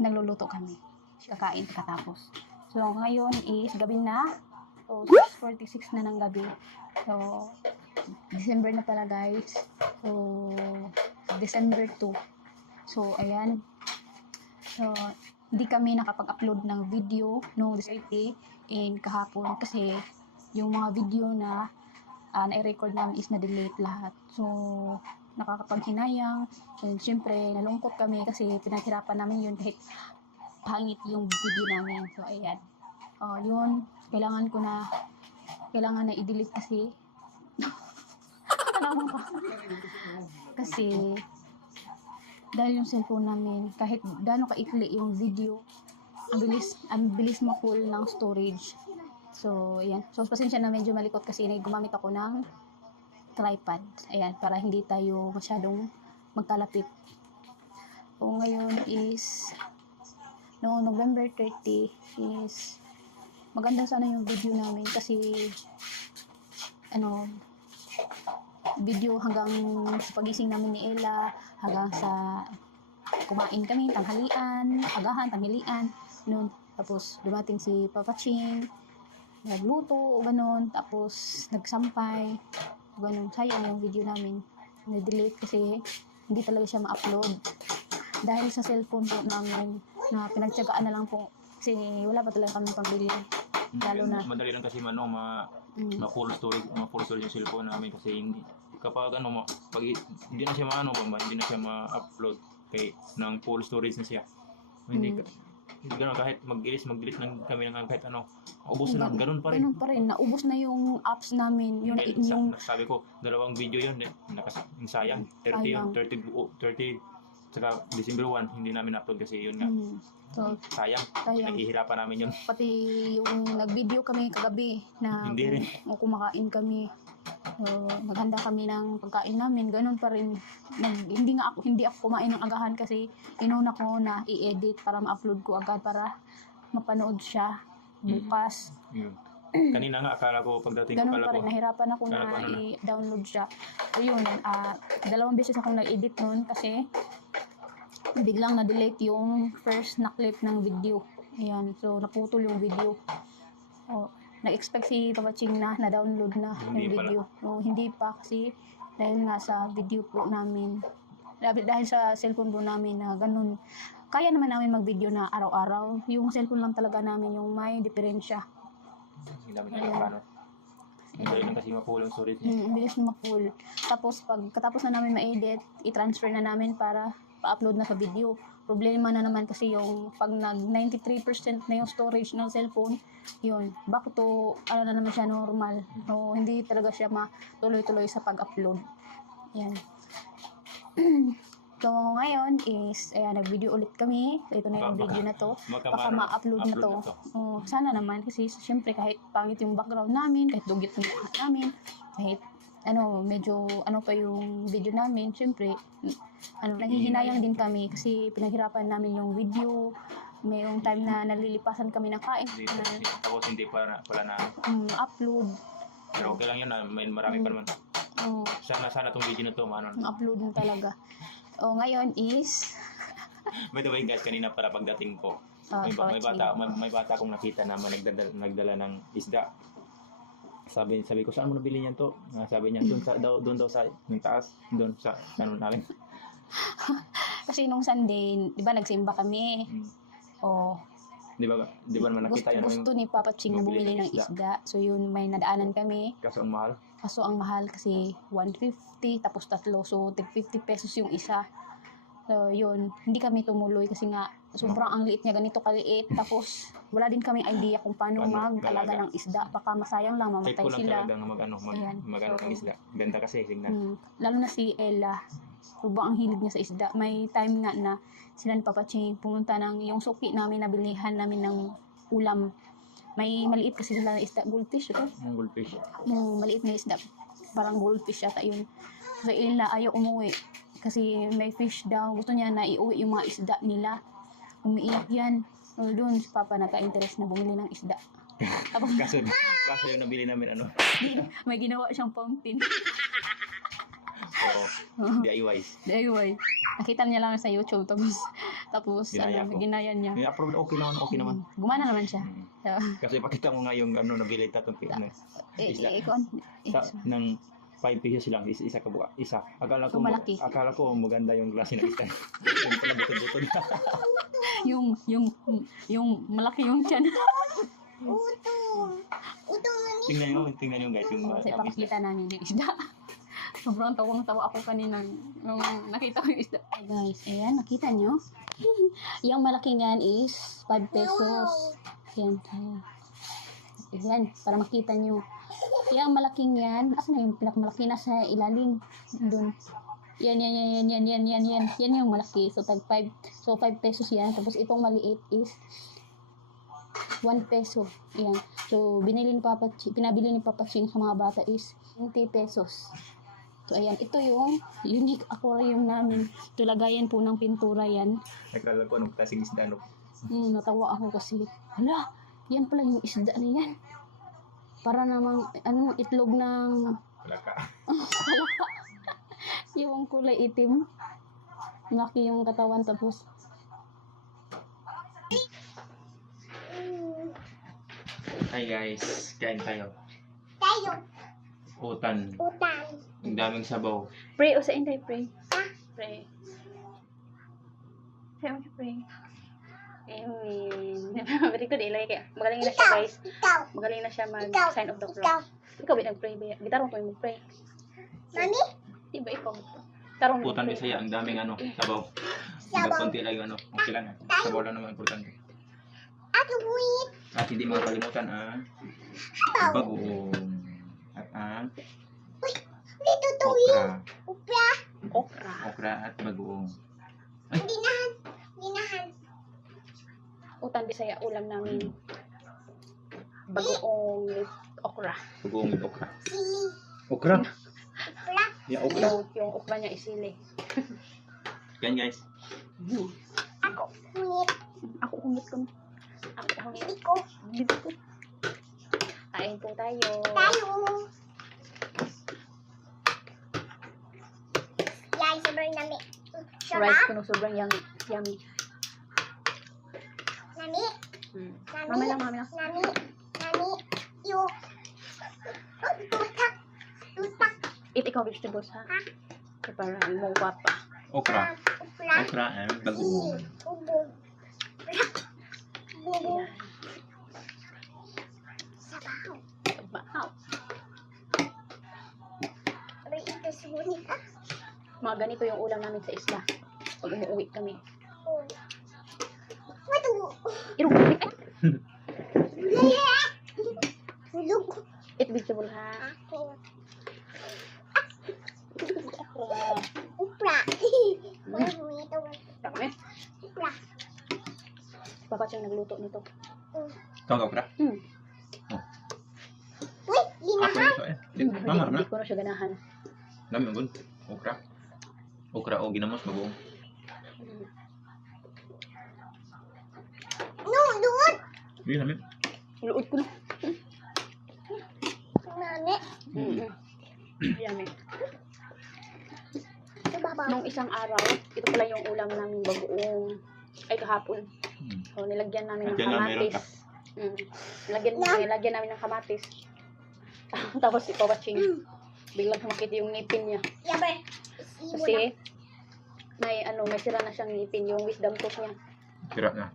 nagluluto kami. Kakain katapos. So, ngayon is gabi na. So, 6:46 na ng gabi. So, December na pala guys. So, December 2. So, ayan. So, hindi kami nakapag-upload ng video no December and kahapon kasi yung mga video na na-record namin is na-delete lahat. So, nakakapaghinayang. And syempre, nalungkot kami kasi pinaghirapan namin yun kahit pangit yung video namin. So, ayan. Yun, kailangan na i-delete kasi kasi dahil yung cellphone namin kahit gaano kaikli yung video ang bilis ma-full ng storage. So ayan, so pasensya na medyo malikot kasi gumamit ako ng tripod, ayan, para hindi tayo masyadong magkalapit. So ngayon is no November 30 is maganda sana yung video namin kasi video hanggang sa pagising namin ni Ella, hanggang sa kumain kami, tanghalian, tanghalian, noon. Tapos dumating si Papa Ching, nagluto, ganun, tapos nagsampay, ganun. Sayang yung video namin, na-delete kasi hindi talaga siya ma-upload. Dahil sa cellphone po namin, na pinagtiyagaan na lang po, kasi wala pa talaga kami pambili. Lalo na madali lang kasi ma-full storage yung cellphone namin kasi kapag pag hindi na siya hindi na siya ma-upload kay ng full storage na siya. Hindi gano'n, kahit mag-delete ng kami ng kahit ubos na lang, gano'n pa rin. Naubos na yung apps namin. Yung sabi ko, 2 video yun, sayang. 30 saka December 1, hindi namin upload kasi yun nga. So, sayang. Naghihirapan namin yun. Pati yung nag-video kami kagabi na hindi rin. Kumakain kami. So, naghanda kami ng pagkain namin. Ganun pa rin. Hindi ako kumain ng agahan kasi inuna ko na i-edit para ma-upload ko agad para mapanood siya bukas. Kanina nga akala ko pagdating ganun pa rin, nahirapan ako na i-download siya. So yun, 2 beses akong nag-edit nun kasi biglang na-delete yung first na clip ng video. Ayan, so naputol yung video. Nag-expect si Papa Ching na na-download na yung video. Hindi pa kasi dahil nga sa video po namin, dahil sa cellphone po namin na ganun. Kaya naman namin mag-video na araw-araw. Yung cellphone lang talaga namin yung may diferensya. Hindi namin paano. Hindi lang kasi ma-full yung storage niya. Bilis ma-full. Tapos pagkatapos na namin ma-edit, i-transfer na namin para pa-upload na sa video. Problema na naman kasi yung pag nag 93% na yung storage ng cellphone, yun, back to na naman siya normal. So, hindi talaga siya matuloy-tuloy sa pag-upload. Yan. So, ngayon is, nag-video ulit kami. Ito na yung video na to. Baka ma-upload na to. Sana naman kasi syempre kahit pangit yung background namin, kahit dugit yung mukha namin, kahit medyo pa yung video namin, syempre nanghihinayang din kami kasi pinaghirapan namin yung video. Mayroong time na nalilipasan kami ng kain. Tapos hindi pala na upload. Pero okay lang yun, marami pa naman. Sana tong video na to upload na talaga. Ngayon is by the way guys, kanina para pagdating ko, may bata akong nakita na nagdala ng isda. Sabi ko, saan mo nabili niyan to? Sabi niya, doon daw sa yung taas, doon sa namin. Kasi nung Sunday, di ba nagsimba kami? Di ba naman nakita yun? Gusto ni Papa Ching na bumili ng isda. So yun, may nadaanan kami. Kaso ang mahal kasi 150 tapos 3. So, 50 pesos yung isa. So, yun. Hindi kami tumuloy kasi nga sobrang ang liit niya, ganito kaliit. Tapos, wala din kaming idea kung paano mag-alaga ng isda. Baka masayang lang, mamatay sila. Mag-ano ng isda. Ganda kasi, tingnan. Lalo na si Ella. Sobrang ang hilig niya sa isda. May time nga na sila ni Papa Ching pumunta ng yung suki namin, nabilihan namin ng ulam. May maliit kasi sila na isda. Goldfish ito? Goldfish. Maliit na isda. Parang goldfish yata yun. So, Ella ayaw umuwi. Kasi may fish daw. Gusto niya na iuwi yung mga isda nila. Umiiyak yan. So, doon si Papa nagka-interest na bumili ng isda. Tapos, kaso yung nabili namin may ginawa siyang fountain. DIY. Nakita niya lang sa YouTube. Tapos, Ginaya ko. ginaya niya. May approve, okay naman. Gumana naman siya. Mm. So, Kasi pakita mo nga yung nabili tatong isda. Ng 5 pesos lang, isa ka buka. Isa. So, malaki. Akala ko maganda yung klase ng isda. Yung pala butod-butod. yung malaki yung tiyan. Tingnan nyo guys yung Kasi isda. ipapakita namin yung isda. Sobrang tawang-tawa ako kanina nung nakita ko yung isda. Ay guys, ayan, nakita nyo? Yung malaking yan is 5 pesos. Yan. Ayan, para makita nyo. Yung malaking yan, asan na yung pinakamalaki na sa ilalim? Doon. Yan. Yan yung malaki. So, tag 5. So, 5 pesos yan. Tapos, itong maliit is 1 peso. Ayan. So, pinabili ni Papa Ching sa mga bata is 20 pesos. So, ayan. Ito yung unique aquarium namin. Ito lagayan po ng pintura yan. Nakala ko anong klaseng isda, no? Natawa ako kasi, hala, yan pala yung isda na yan. Para namang, itlog ng Palaka. palaka. Yung kulay itim. Laki yung katawan tapos. Hi guys, kain tayo. Utan. Ang daming sabaw. Pray o sa inday, pray. Pray. Pray. Amen. Very good, ilay kaya. Magaling na siya, guys. Magaling na siya mag-sign of the cross. Ikaw ba nag-pray ba? Gitarong ko yung mag-pray. Mami? Di ba ikaw? Tarong Utan Bisaya, ang daming sabaw. Konti lang yung okay lang. Sabaw lang naman importante. At hindi makakalimutan bagoong at okra at bagoong. Utan Bisaya, ulam namin. Bagoong okra. Bagoong with okra. Okra? Yeah, okra. Yung okra niya isili. Yan guys. Ako hungit ko. Dito ko. Kain po tayo. Rice ko no, sobrang yummy. Mami lang. Eat ikaw vegetables ha. Para mo papa. Okra and bagoong. Ayan. Wow. Mga ganito yung ulam namin sa isla. Pag umuwi kami. Irong eat vegetable ha. Dami. Papa siyang nagluto nito. Ikaw okra? Ako yung mamar na. Hindi ko na siya ganahan. Dami ang okra o ginamos bagoong. Hindi namin. Luod ko na. Yummy. Nung isang araw, ito pala yung ulam namin bagoong. Ay, kahapon. So, nilagyan namin ng kamatis. Nilagyan namin ng kamatis. Tapos si Papa Ching, biglang sumakit yung ngipin niya. Kasi, may sira na siyang ngipin, yung wisdom tooth niya. Sira na.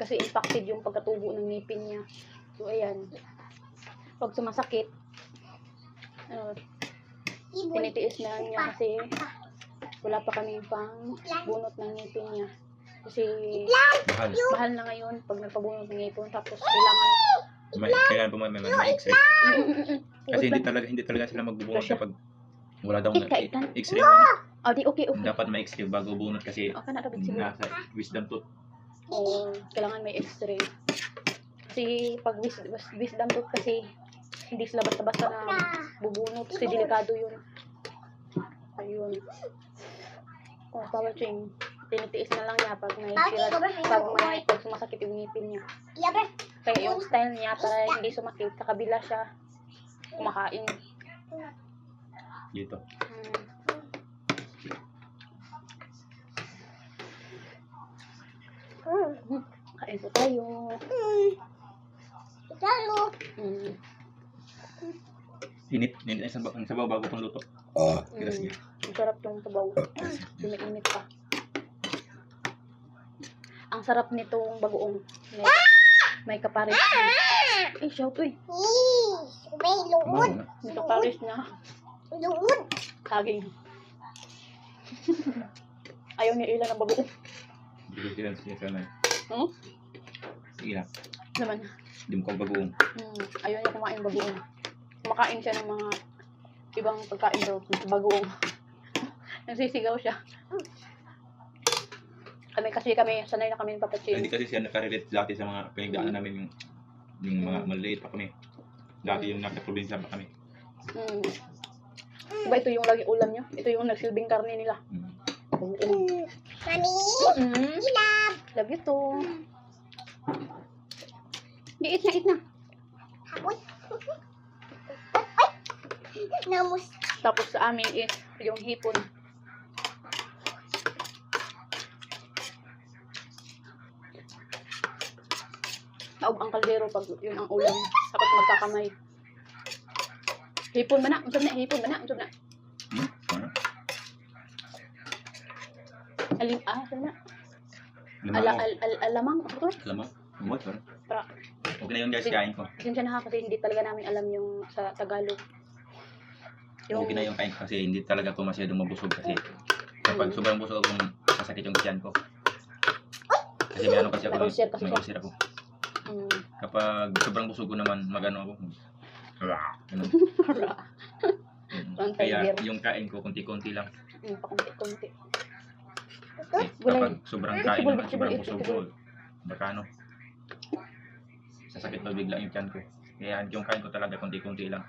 Kasi impacted yung pagkatubo ng ngipin niya. So, ayan. Pag sumasakit, tinitiis na niya kasi wala pa kami pang bunot ng ngipin niya. Kasi mahal na ngayon pag nagpabunot ng ngipin. Tapos kailangan po may x-ray. Kasi hindi talaga sila magbubunot kapag wala daw na x-ray. Okay. Dapat may x-ray bago bunot kasi nasa wisdom tooth. Kailangan may x-ray. Kasi pag wisdom tooth kasi hindi sila basta-basta na bubunot. Kasi delikado yun. Ayun. Kung Papa Ching, tinitiis na lang niya pag may sira, pag sumasakit yung ngipin niya. Kaya yung style niya para hindi sumakit, sa kabila siya kumakain. Dito. Kain po tayo. Init ang sabaw bago pang luto. Sige. Ang sarap yung sabaw. Mainit pa. Ang sarap nitong bagoong. May kaparis. Eh, shout eh. May kaparis na. Saging. Ayaw niya ilan ang bagoong. Sige sana. Sige lang. Naman. Hindi mo kang bagoong. Ayaw niya kumain bagoong. Kumakain siya ng mga ibang pagkain daw. Bagoong. Nagsisigaw siya. Kami, sanay na kami ng papatsin. Hindi kasi siya nakarelate dati sa mga pinagdaanan namin yung mga maliit pa kami. Dati yung nasa probinsya pa kami. Diba ito yung lagi ulam niyo? Ito yung nagsilbing karne nila. Mami, Love you too. Eat na. hapon. Namus. Tapos sa amin is yung hipon. Taob ang kaldero pag yun ang ulam. Tapos magkakamay. Hipon ba na? Unsab na. Saan na? Alamang. Ano to? Alamang? Umot, sorry. Pra. Okay na yun guys, kain ko. Pasensya na kasi hindi talaga namin alam yung sa Tagalog. Okay na yung kain ko kasi hindi talaga ako masyadong mabusog kasi kapag sobrang busog akong sasakit yung tiyan ko. Kasi may ano kasi ako, May ulcer kasi may siya. ulcer ako. Kapag sobrang busog ko naman, magano ako. Ganun. Kaya Tiger. yung kain ko, konti-konti lang. Pakunti-kunti. Kapag sobrang kain Sibol, naman, sobrang sibol, busog sibol. ko, baka ano, sasakit na bigla yung tiyan ko. Kaya yung kain ko talaga, konti-konti lang.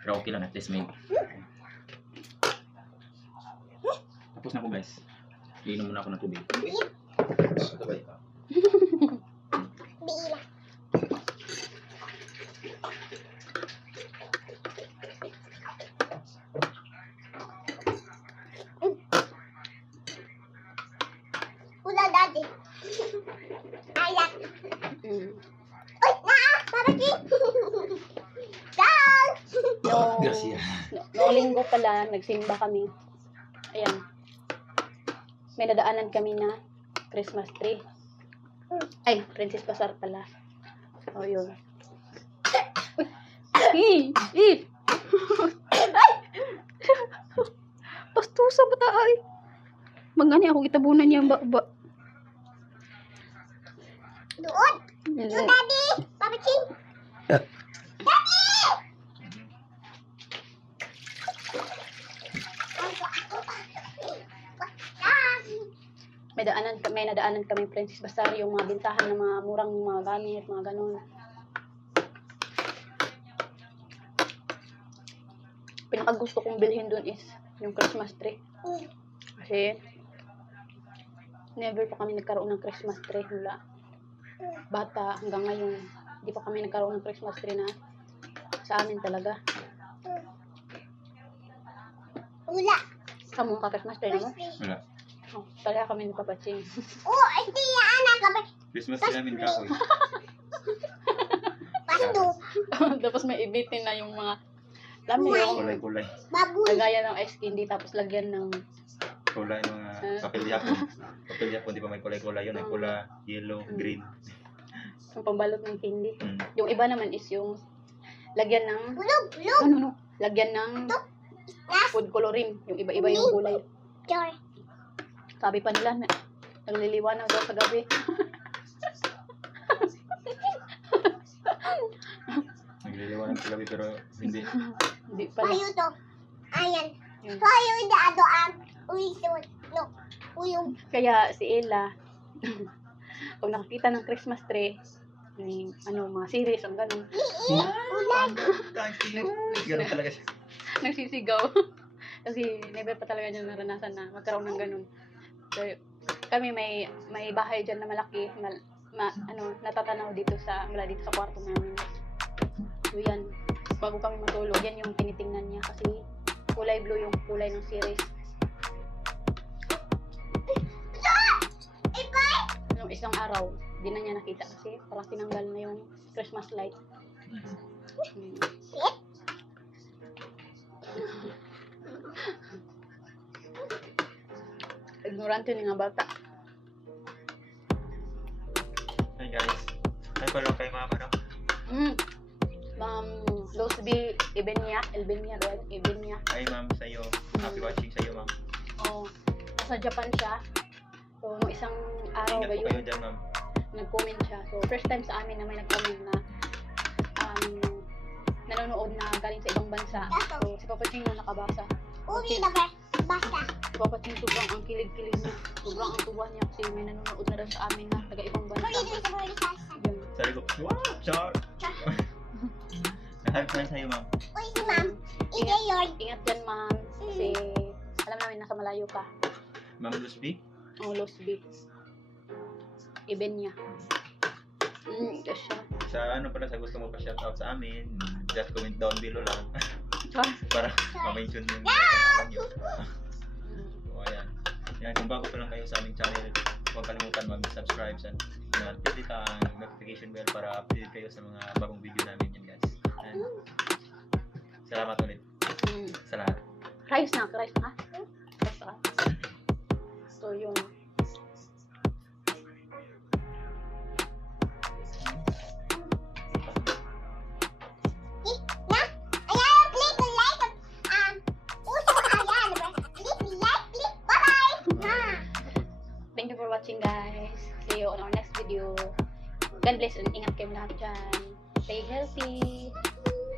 Pero okay lang, at least may. Tapos na ako guys. Iinom muna ako ng tubig. Sabay pa. Bila. Udah dati. Ayak. Uy, babaki. Dal. Noong linggo pala, nagsimba kami. Ayan. May nadaanan kami na Christmas tree. Ay, Princess Bazaar pala. O, yun. Uy! Ay! Pastusa ba ta ay? Mangani ako kitabunan niya ba? Doon. Doon, Daddy. Babaki. May nadaanan kami Princess Bazaar, yung mga bintahan ng mga murang mga gamit, mga ganun. Pinakagusto kong bilhin dun is yung Christmas tree. Kasi never pa kami nagkaroon ng Christmas tree mula bata hanggang ngayon. Hindi pa kami nagkaroon ng Christmas tree na sa amin talaga. Ula. Kamong ka Christmas tree mo? Wala. Oh, talaga kami nagpapatsing. Oh, hindi yan anak ka ba? Christmas din namin kahoy. Pasto. Tapos may ibitin na yung mga alam mo yung Kulay-kulay. Baboy. lagayan ng ice candy tapos lagyan ng Kulay mga papel yapon. Papel yapon, di ba may kulay-kulay yun? May kulay, yellow, green. yung pambalot ng candy. Mm. Yung iba naman is yung lagyan ng Bulog, bulog. no. Lagyan ng food coloring. Yung iba-iba yung kulay. Joy. Sabi pa nila na nagliliwanag daw sa gabi. Nagliliwanag sa gabi pero hindi. Hindi pala. Payo to. Ayan. Yun. Payo da ato am. Uy, no. Uyong. Kaya si Ella, pag nakakita ng Christmas tree, yung mga series, ang ganun, Ulan. Ganun talaga siya. nagsisigaw. Kasi never pa talaga niya naranasan na magkaroon ng ganun. So, kami may bahay dyan na malaki, natatanaw dito mula dito sa kwarto namin. So yan, bago kami matulog, yan yung tinitingnan niya kasi kulay blue yung kulay ng series. Ipay. Nung isang araw, di na niya nakita kasi parang tinanggal na yung Christmas light. Mm. Ignorante ni nga bata. Hi guys. Hi pala kay mama no. Ma'am Losby Ibenya, Ibenya. Hi ma'am sa iyo. Happy watching sa iyo ma'am. Oh, nasa Japan siya. So, nung isang araw Ingat ba po yun, kayo dyan ma'am. nag-comment siya. So, first time sa amin na may nag-comment na nanonood na galing sa ibang bansa. So, si Papa Ching na nakabasa. Uli na ba? Basta. Si Papa Ching sobrang ang kilig-kilig niya. Sobrang ang tuwa niya kasi may nanonood na daw sa amin na taga ibang bansa. Uli na sa mga sasa. Yun. Sabi ko, wow, char. Happy watching sa iyo ma'am. Uy, si ma'am. Ige yun. Ingat dyan, ma'am. Kasi alam namin nasa malayo ka. Ma'am Luzby. Oh, Losby. Ibenya. Ito siya. Sa ano pala sa gusto mo pa shout out sa amin, just comment down below lang para ma-mention yung pangalan nyo. So ayan. Yan, kung bago pa lang kayo sa aming channel, huwag kalimutan mag-subscribe and pindit ang notification bell para update kayo sa mga bagong video namin yan guys. And, salamat ulit sa lahat. Rice na. Rice na. So, yun. Ayan, click the like. Usa ka ayan. Click the like, click. Bye-bye. Thank you for watching, guys. See you on our next video. God bless and ingat kayo lahat dyan. Stay healthy.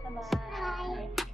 Bye-bye. Bye.